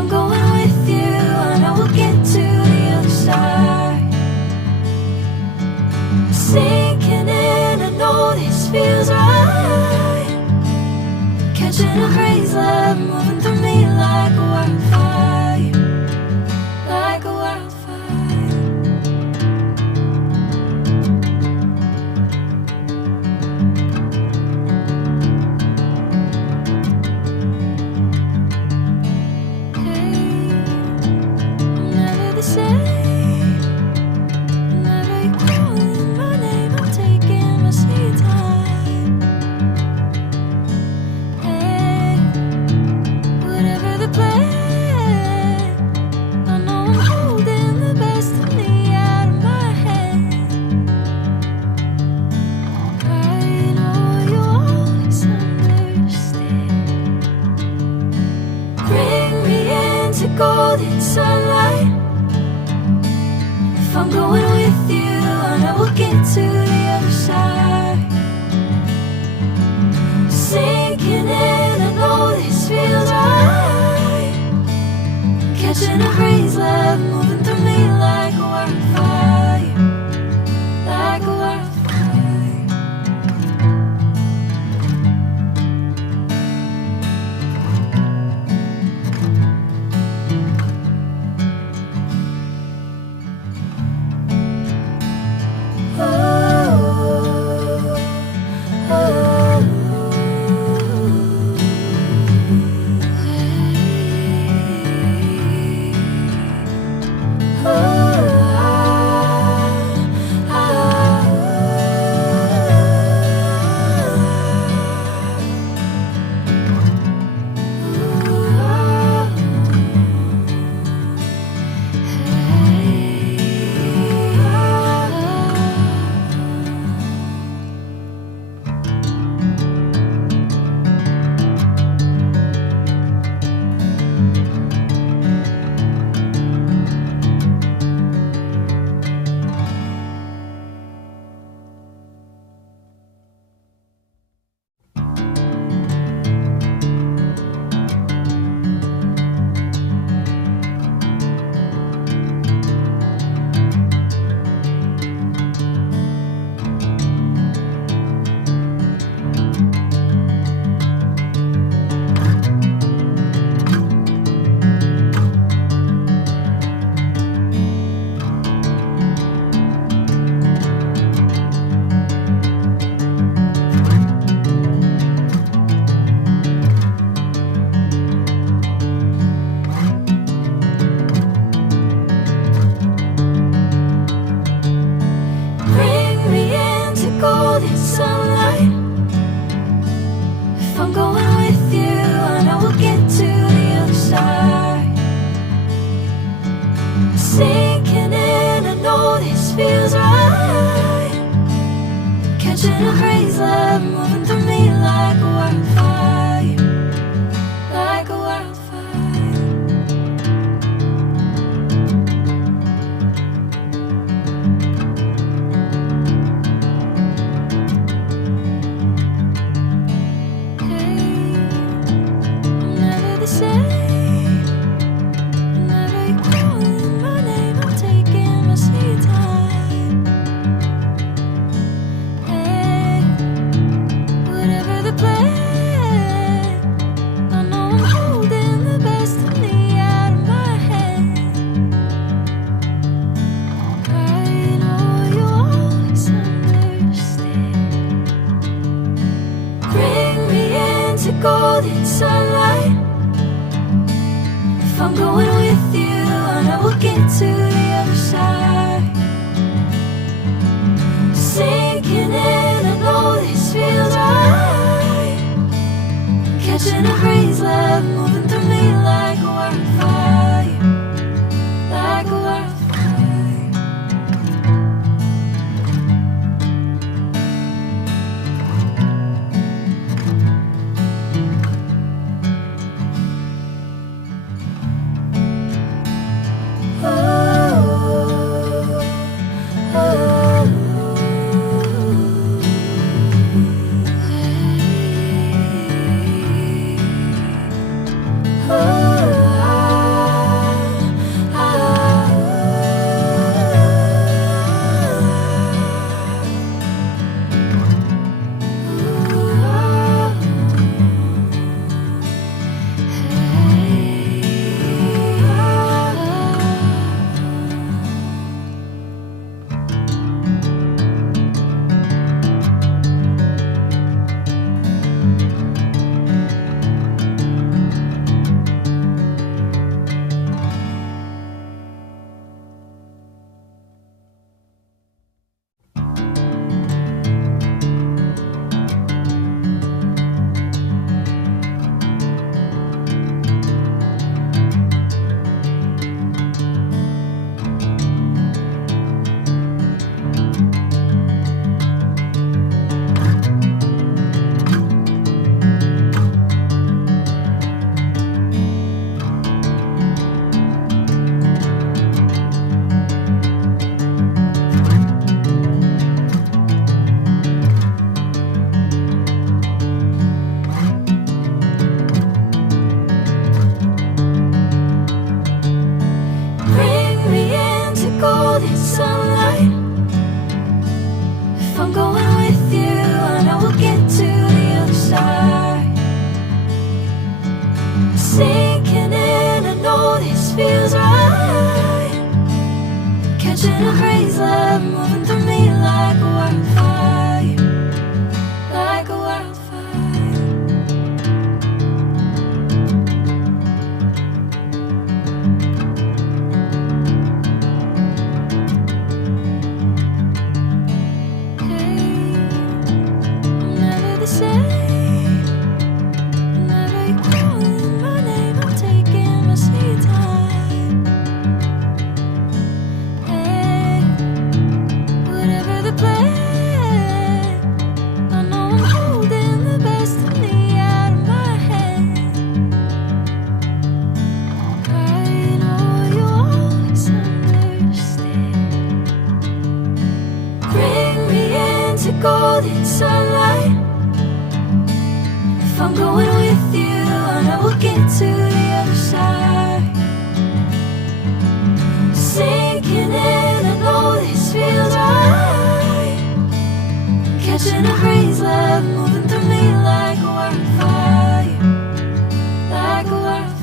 I'm going with you, I know we'll get to the other side. Sinking in, I know this feels right. Catching a crazy love, moving through me like a wildfire, like a wildfire. Hey, I'm never the same. Whenever you're calling my name, I'm taking my sweet time. Hey, whatever the plan, I know I'm holding the best of me out of my hand. I know you always understand. Bring me into golden sunlight. If I'm going with you, I know we'll get to the other side. Sinking in, I know this feels right. Catching a crazy love, moving through me like a wildfire, like a wildfire. Bring me into golden sunlight. If I'm going with you, I know we'll get to the other side. Sinking in, I know this feels right. Catching a crazy love, moving through me like a wildfire, like a wildfire. Hey, I'm never the same. Whenever you're calling my name, I'm taking my sweet time. Hey, whatever the plan, I know I'm holding the best of me out of my hand. I know you always understand. Bring me into golden sunlight. If I'm going with you, I know we'll get to the other side. Sinking in, I know this feels right. Catching a crazy love, moving through me like a wildfire, like a wildfire. sunlight. If I'm going with you, I know we'll get to the other side. Sinking in, I know this feels right. Catching a breeze, love moving through me like a wildfire, like a wildfire. Golden sunlight. If I'm going with you, I know we'll get to the other side. Sinking in, I know this feels right. Catching a breeze, love moving through me like a wildfire, like a wildfire.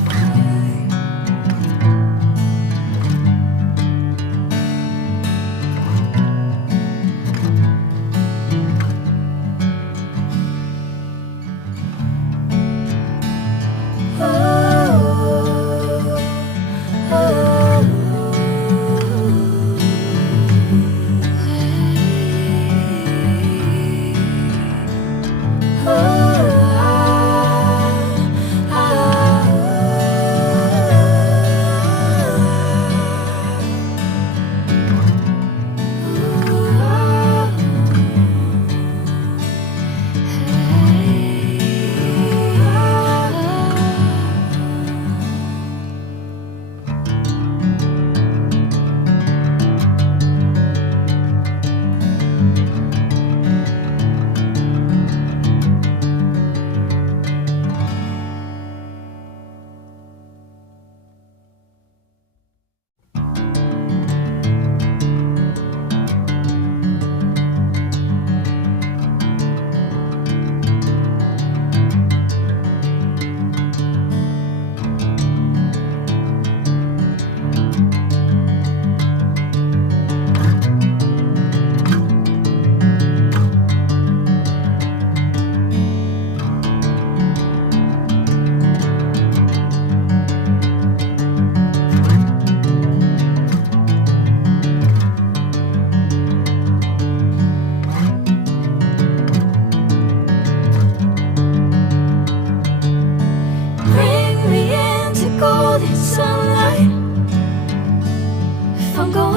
Golden sunlight. If I'm going